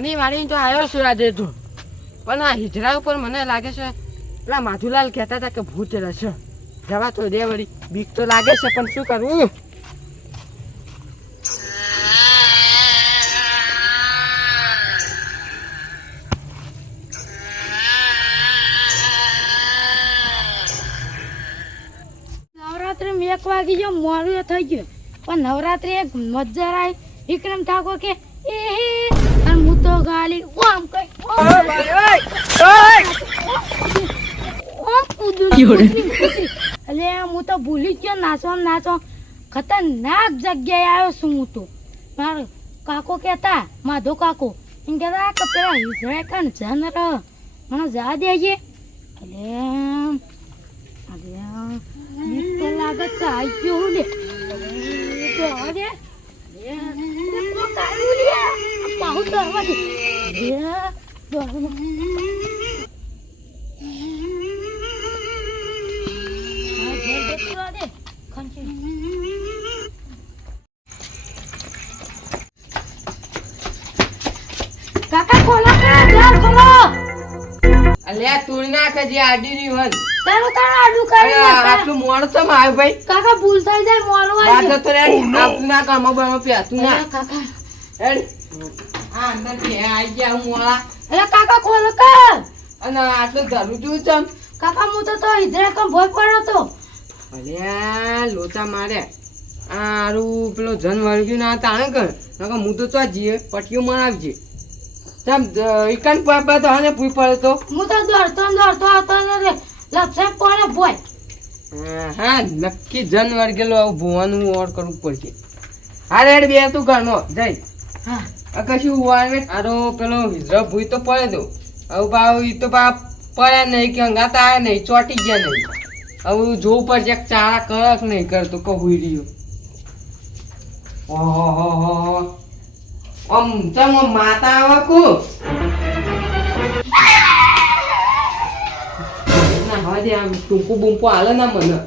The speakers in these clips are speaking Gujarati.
કોની વાળી તો આવ્યો છું આજે તો પણ આ હિજરા ઉપર મને લાગે છે, પેલા માધુલાલ કહેતા હતા કે ભૂત રહેશે. જવા તો દે વળી, બીક તો લાગે છે, પણ શું કરવું નવરાત્રી એક વાગી ગયો મોડું થઈ ગયું. પણ નવરાત્રી એક મજા આવી વિક્રમ ઠાકોર કે તો ગાલી ઓમ કઈ ઓમ. અલે હું તો ભૂલી ગયો નાચો નાચો ખતરનાક જગ્યાએ આવ્યો છું હું તો મારો કાકો કહેતા માધો કાકો એમ કહેતા કે પેલા હિજરા કાન જન રહ મને જા દેજે અલે અલે લાગે આઈ લે તો અરે અરે, અરે, કોક આવ્યું લે આ તો. કાકા ખોલો દ્વાર ખોલો અલ્યા તું નાખે જે આડી ની વન તારું તારું આડું કરી આટલું મોડું તો આવ્યું ભાઈ કાકા ભૂલ થઈ જાય મોડું આવી જાય. તો રે આપતું ના બામ પ્યા તું ના કાકા હેડ. આ અંદર બે આઈ ગયા હું અરે કાકા ખોલો કે અને આટલું ધરું ચમ કાકા હું તો તો હિજરા કમ ભોય પડ્યો તો અલ્યા લોચા મારે. આરું પેલો જન વળગ્યું ના તાણે કર નકર હું તો તો જીએ પટીઓ મરાવજે ચમ ઇકન પાપા તો હાને પૂઈ પડે તો. હું તો દોડતો દોડતો આવતો ને લપસે પડે ભોય? હા, નક્કી જન વર્ગેલો આવું ભોવાનું ઓર કરવું પડશે. હા રેડ બે તું ઘરનો જઈ હા. કશું વાવે આરો પેલો હિજરો ભૂઈ તો પડે તો. હવે ઈ તો બા પડ્યા નહીં કે અંગાતા આયા નહીં ચોટી ગયા નહીં. હવે જોવું પડશે કે ચાળા કરક નહીં કરતો કહું રહ્યો. ઓહો આમ ચમ માતા આવે કુ ના હવે દે આમ ટૂંકું બૂંપો હાલે ના મને.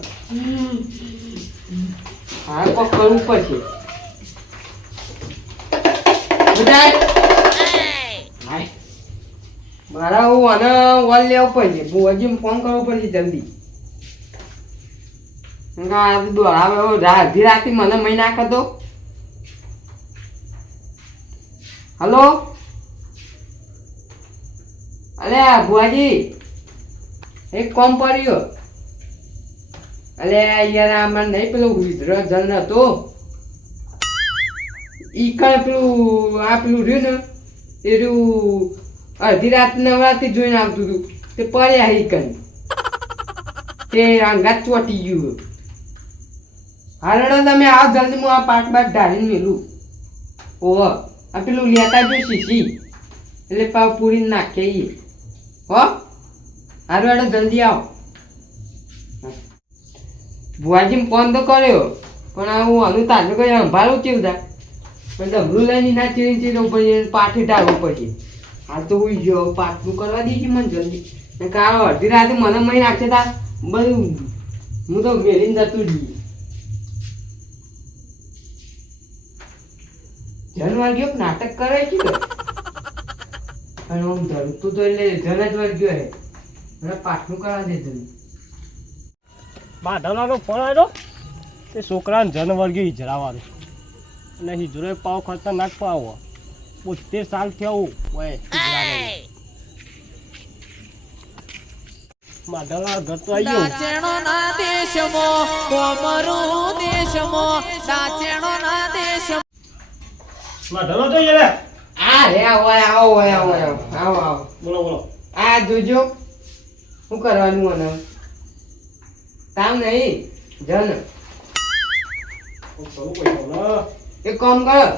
હા કોક કરવું પડશે. હાય. મારા હું આને વોલ લેવું પડશે બુઆજીને ફોન કરવો પડશે જલ્દી. અડધી રાતે મને મહી નાખે હલો? અલે ભુવાજી એક કોમ પડ્યો અલે યાર આમાં નહીં પેલો વિદ્રોહ જન હતો. ઈ કણ પેલું, આ પેલું રહ્યું ને, એ રહ્યું અડધી રાત નવરાત્રી જોઈને આવતું હતું. તે પડ્યા ઈ કણ તે અંગાત ચોટી ગયું હારણ તમે આવો જલ્દી હું આ પાટ બાક ઢાળીને મેલું. ઓહો, આ પેલું લેતા જો શીશી એટલે પાવ પૂરી નાખે ઈ. હો? હારું હેડો જલ્દી આવો. ભુવાજી ફોન તો કર્યો, પણ હું અનુ તાજો કઈ સંભાળું કેવું થાય? પણ ડમરું લઈને ના ચીરી ચીરવું પડશે પાઠી ટાળવું પડશે. હાલ તો હું જો પાઠનું કરવા દઈએ મને જલ્દી. ને કાળો અડધી રાતે મને મહી નાખશે તા. બધું હું તો મેલીને જતું જઈએ જનવાર ગયો નાટક કરે છે અને આમ ધરતું તો એટલે જન જ વર્ગ્યો હે. મને પાઠનું કરવા દે જલ્દી. માધવલાનો ફોન આવ્યો તે છોકરાને જનવર્ગી હિજરાવાનું અને હિજરો પાવ ખતરનાક પાવો. બોતેર સાલ થયો હોય હિજરાને માધવલા ઘર તો આવી ગયો. દાચેણોના દેશમાં કોમરો દેશમાં દાચેણોના દેશમાં. માધવલા તો યાર આ રે આવો આવો આવો આવો આવો આવો. બોલો બોલો. આ જોજો. શું કરવાનું મને? કામ નહીં? જન. કોઈ બોલો એક કામ કર.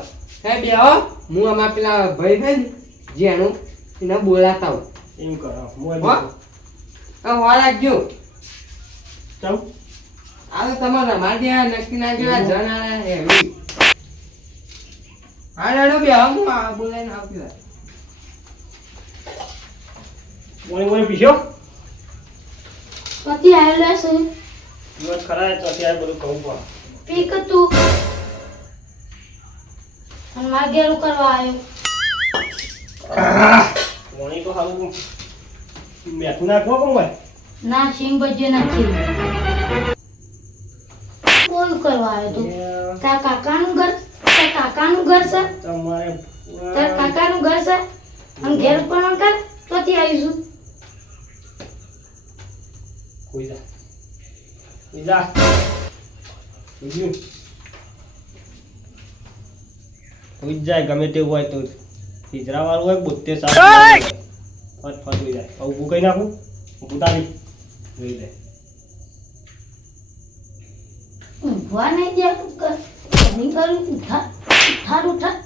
હે બે હો. હું આમાં પેલા ભાઈ છે ને જેનું એને બોલાતા હું એમ કરો. હું હો. આ હો રાખજો. ચાલ આ તો તમારે આ નક્કી ના જેવા જન આયા હે એવી. હા રેડો બે હું. આ બોલાઈને આવતી પેલા મોય મોય પીશો? પતિ આવેલો છે. દિવસ ખરા તો અત્યારે બધું કહું પણ. પીક તું અને મારે ઘેરું કરવા આવ્યો. પાણી તો સારું મેઠું નાખવો કોણ ભાઈ ના સિંગ ભજીયો નથી કોઈ કરવા આવ્યો તું? તાર કાકાનું ઘર તાર કાકાનું ઘર છે? તમારે તાર કાકાનું ઘર છે? અને ઘેર પણ કર ચોથી આવીશું. કોઈ જા. કોઈ જા. બીજું જાય ગમે તેવું હોય તો હિજરા વાળું હોય બોતેર સાલ ફટ ફટ હોઈ જાય. ઊભું કઈ નાખું. ઊભું તારી જોઈ લે ઊંઘવા નહીં દે નહીં કરું ઉઠાર ઉઠાર ઉઠાર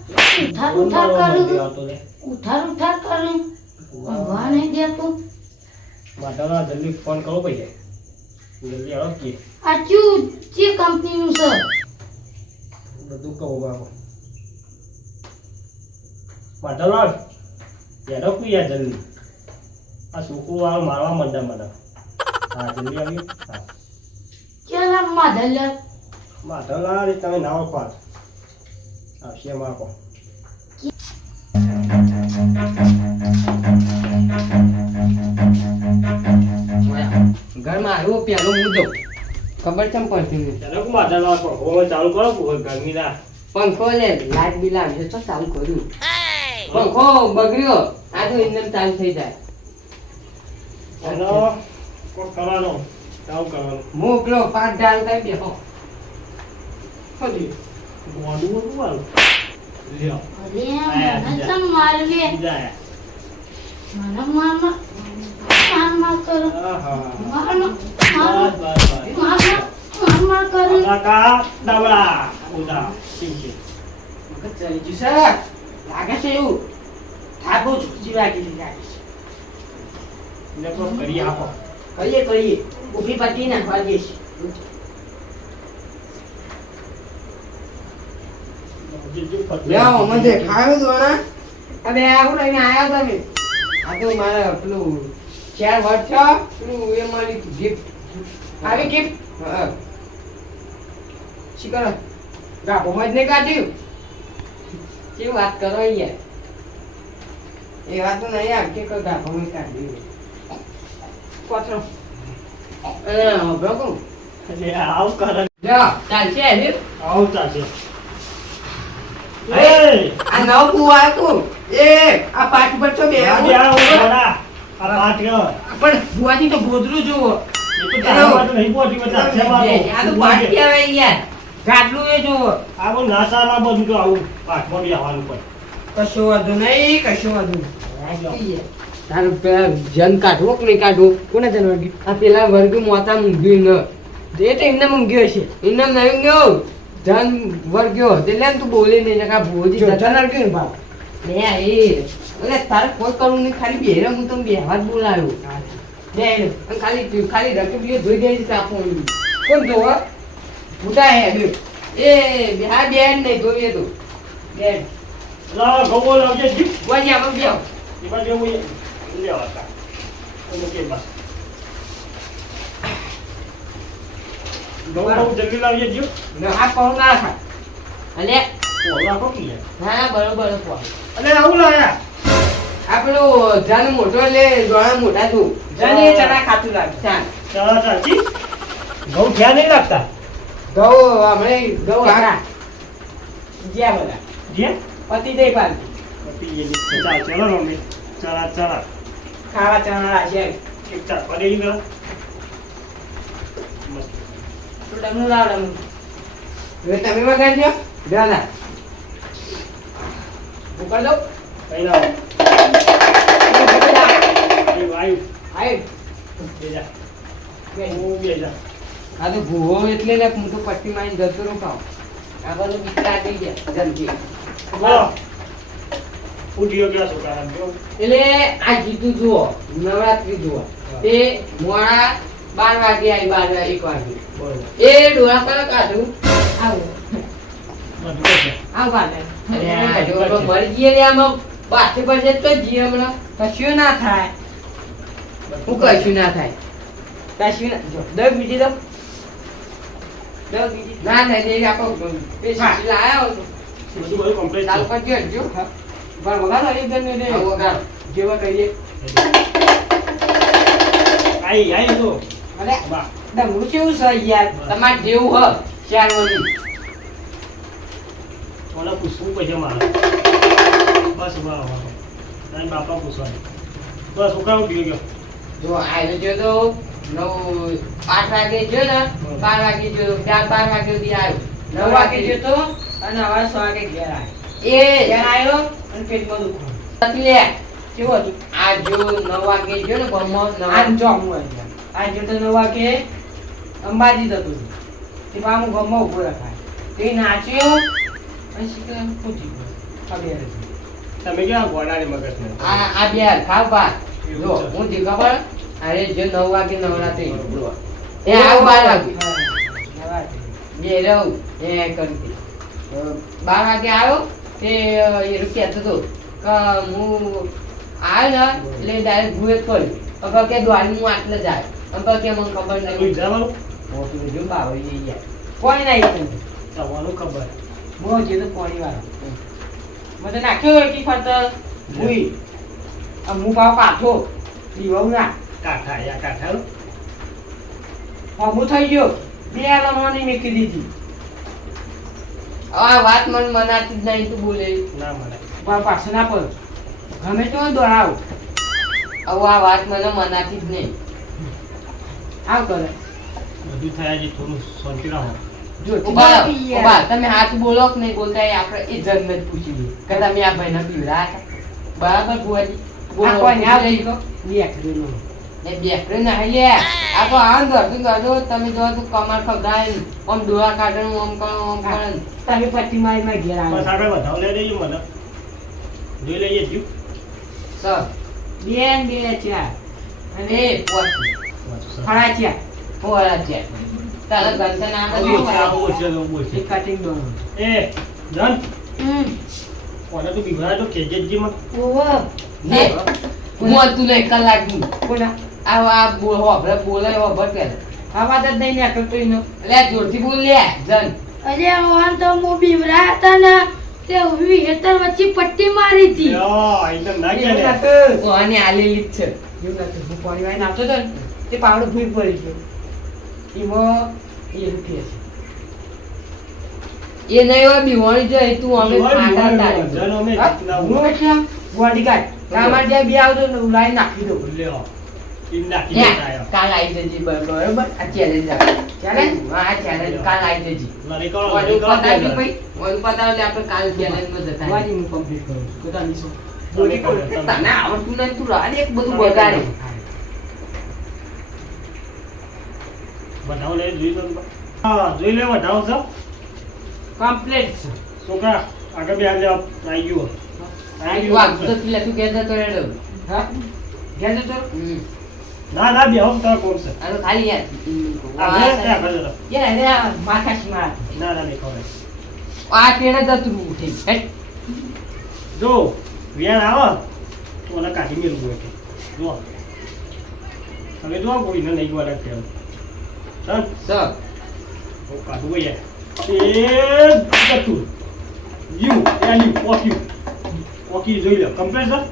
ઉઠાર ઉઠાર કરું. ઉઠાર ઉઠાર કરું. ઊંઘવા નહીં દે તું. માતાના જલ્દી ફોન કરો ભાઈ જલ્દી આવો કે. આ ચૂ જે કંપનીનું છે? બધું કહું બાપો. માતાલાલ એનો કોઈ યાર જલ્દી આ છોકરું વાળો મારવા મંડા મને. હા જલ્દી આવી હા. ચાલ માધલ્ય માધવલાલ તમે ના ઓળખો આવશે માકો ઘરમાં આવ્યો પેલો મુદ્દો. ખબર ચમ પડતી ચાલો કરો ગરમી ના. પંખો લે લાઈટ બિલ આવશે તો ચાલુ કર્યું. પંખો બગડ્યો. આ તો ઇન્જન ચાલુ થઈ જાય. હેલો. કોણ કરવાનો? કામ કરવાનું. મોકલો પાટ ડાલ કરી બેહો હજી. ગોડું મોટું વાળું લ્યો. અરે મને ચમ મારવે બીજા આયા. મને માર માર. માર માર કરો. આહા. માર માર. માર. માર. કરો. કાકા ડાબડા ઉડા ઠીક છે. મગજ ચડી ગયું સર લાગે છે એવું? થાપો ઝૂકી વાગી લાગે છે. એટલે તો કરી આપો. કરીએ કરીએ. ઊભી પટ્ટી નાખવા દે છે. લ્યો મને ખાયું દોણા આવું લઈને આયા તમે આ તો મારે પેલું ચાર વર્ષ પેલું એ મળી ગિફ્ટ આવી ગિફ્ટ હા. શી કરો? ગાભો મજ ને કાઢ્યું કેવી વાત કરો અહીંયા? એ વાત નહીં આવ કોઈ ગાભો મજ કાઢ્યું કોથરો એ એટલે આવું કરે. લ્યો ચાલશે હે આવું ચાલશે. આ નવ કુવા હતું. એ આ પાટ પર તો બે. આ. પણ ભુવાજી તો ગોધરું જુઓ. એ તો નહીં પહોંચી. આ તો પાટ કહેવાય યાર ગાટલું એ જો આવું નાસાના બધું તો આવું પાઠમાં બી આવવાનું પડે. કશો વાંધો નહીં કશો વાંધો તારું પેલા જન કાઢવો કે નહીં કાઢવો? કોને જન વર્ગી આ પેલા વર્ગ મોતા મૂંગ્યું ન. એ તો એમને મૂંગ્યો છે. એમને નહીં ગયો જન વર્ગ્યો એટલે એમ તું બોલે નહીં નકા ભોજી જન વર્ગ્યો ને બાપ લે એ. એટલે તારે કોઈ કરવું નહીં ખાલી બેરે હું તમને બેહવા જ બોલાવ્યો. બે ખાલી ખાલી રકબીઓ ધોઈ ગઈ છે આપો કોણ જોવા? મોટા હે બે એ હા બેન નહીં ધોઈએ તો બેન લાવો, ગોગો લાવજે, જીપ. વાજી આપણે બેહો એ બાજુ એ. લ્યો, હતા. એને કે બસ. બહુ જલ્દી લાવજે, જીપ. ને આ કોણ ના ખા અલે ઓ, કો કી હા બરોબર કો અલે, આવું લાયા. આ પેલું જાન મોટો લે જોણા મોટા તું જાને ચણા ખાતું લાગ ચાલ ચણા ચાલ, જી. ઘઉં ક્યાં નહીં લાગતા ઘઉં હમણે ઘઉં હારા. જ્યાં બધા. જે પતિ દઈ પાલ પતી ગયેલી. ચાલ ચલો મમ્મી ચાલ ચાલ. ખાવા ચણા રાખશે એક ચાલ પડી ગયો મસ્ત. તું ડમનું લાવ ડમનું હવે તમે ઉપર દો કઈ ના હોય. આવ્યું, આવ્યું. બેજા. બે. હું બેજા. આ તો ભૂવો એટલે ને હું તો પટ્ટી માં જતો ખાવ આ બધું બીક આવી ગયા જલ્દી એટલે આ જીતું જુઓ નવરાત્રી જુઓ. તે મોડા બાર વાગે આવી બાર વાગે એક વાગે. એ ડોળા પર કાઢું. આવો. આવ વાલે અરે આ જો મરી ગયે ને આમાં બાથે પર તો જી હમણાં. કશું ના થાય. હું કશું ના થાય. કશું ના જો દસ બીજી દો ના તે આપણો પેશી લાયા બધું બધું complete ચાલ છે. કરજો જો. હા. પણ વગાડો એ ગમે તે હા, વગાડો. જેવા કહીએ. આઈ આઈ તો. અરે ડમરું કેવું છે યાર તમારે જેવું હ ચાર ઓલા પૂછવું પછી મારે. બસ વાહ વાહ બાપા પૂછવાનું બસ ઉઠી ગયો. જો આયરો જો તો. નવ આઠ વાગે જો ને બાર વાગે જો ચાર બાર વાગે સુધી આવ્યો. નવ વાગે જતો અને હવે છ વાગે ઘેર આવ્યો. એ ઘેર આવ્યો અને પેટમાં દુખો તકલે કેવું હતું? આ જો નવ વાગે જો ને ગમો આજ જો હું અહીંયા આજ જતો નવ વાગે અંબાજી જતો હતો. તે પા હું ગમમાં ઊભો રખાય. તે નાચ્યો પછી પૂછી ગયો. ખબર તમે ક્યાં ગોડાની મગજ ને આ આ બે ખાવ બા જો હું જે ખબર? અરે જો નવ વાગે નવરાત્રી એ આવ બાર વાગે. જે રહું એ કરતી બાર વાગે આવ્યો તે એ રૂપિયા થતો કે હું આવ્યો ને એટલે ડાયરેક્ટ ભૂએ પડ અગર કે દ્વારી હું આટલે જાય અગર કે મને ખબર નહીં જવાનું મોટું જો બાવળી જઈ જાય કોઈ નહીં તમારું ખબર. હું જે તો પાણી વાળો. મને નાખ્યો એક વખત ભૂઈ આ હું ભાવ પાછો પીવાવું ના. કાઠા યા કાઠા હમું થઈ ગયો. બે લમવાની મેકી દીધી. આ વાત મન મનાતી જ નહીં તું બોલે. ના મને પણ પાછળ ના પર ગમે તો દોડાવ. હવે આ વાત મને મનાતી જ નહીં. આવ કરે બધું થયા છે થોડું શાંતિ રાખો. તમે હાથ બોલો કે નહીં બોલતા એ આપણે એ જન્મ જ પૂછી લઈએ. કે તમે આ ભાઈને પીવડા હતા. બરાબર ભુવાજી? આ ના. એ બેકરી ના હે આ તો આ દર્શન કરજો તમે જો તું કમર ખવડાય આમ દોરા કાઢે ઓમ કણ ઓમ કણ તમે પટ્ટી મારી માં ઘેર બસ આવે આગળ વધાવ લઈ દેજો મને જોઈ લઈએ જીવ સર. બે ને બે ચાર અને પોચી ખડા ચાર પોળા છે તારા ગંતન આપણે શું કરાવું? એક કટિંગ દો એ ધન. હમ. કોને તું બીમાર તો કેજેજી માં ઓહો. લે હું હતું નહીં કલાકનું. કોના આ આ બોલ હોભરે બોલે હોભર કે આવાજ જ નહીં નીકળતો એનો. લે જોરથી બોલ લે જન અરે વાન તો હું બીવરા હતા ને તે ઊભી હેતર વચ્ચે પટ્ટી મારી હતી. આઈટમ ના કે નતું. કોને આલેલી જ છે. એવું નતું. હું પાણી વાળીને આવતો હતો તે પાવડો ભૂઈ પડી ગયો. એમાં એ રૂપિયા છે. એ નહીં હોય બીવાણી જાય તું અમે ખાટા તારે જન અમે બોડી ગાર્ડ. તમારે જ્યાં બી આવજો ને નાખી દો લ્યો. કાલ આવી જજી બરોબર આ ચેલેન્જ આવે આ ચેલેન્જ કાલ આવી જજી લડી કરો ઓલું પતાવી ભાઈ ઓલું પતાવી આપણે કાલ ચેલેન્જમાં જતા વાજી હું complete કરું પોતાની શું? તમે કરો, તને આવડતું નહીં તું રાહ એક બધું બગાડે વધાવ લે જોઈ લો ને. હા જોઈ લે વધાવ છો Complete છે. છોકરા આગળ બે આજે આવી ગયો આવી તું તો ગયો પેલા તું કહેતો રેડો. હા? ઘેર જતો હમ. ના ના બે હમ તો કોણ છે? આ તો ખાલી યાર. આગળ ત્યાં આગળ જરા. યાર, એને આ માથાથી માર. ના ના ખબર આ કેણે દતરું ઉઠે. હેટ. જો વ્યાણ આવો. તો મને કાઢી મેલું હોય કે. જો. તમે જો કોઈને નહીં ગોળા કેમ ચાલ. સર ઓ કાઢું હોય યાર. એ જતું યુ એની ઓકી ઓકી જોઈ લે. કમ્પ્રેસર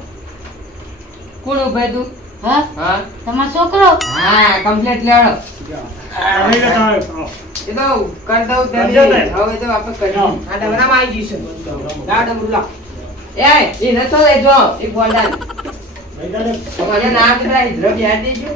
કોણ ઊભા તું હા હા તમારો છોકરો હા કમ્પ્લીટ લેવડો. એ તો કરી દઉં. હવે તો આપણે કરીએ આ ડબરામાં આવી જઈશું. એ એ નતો લેજો એ બોલડા લઈ જા ને. તમારે ના કરાય દ્રવ્ય આપી દેજો.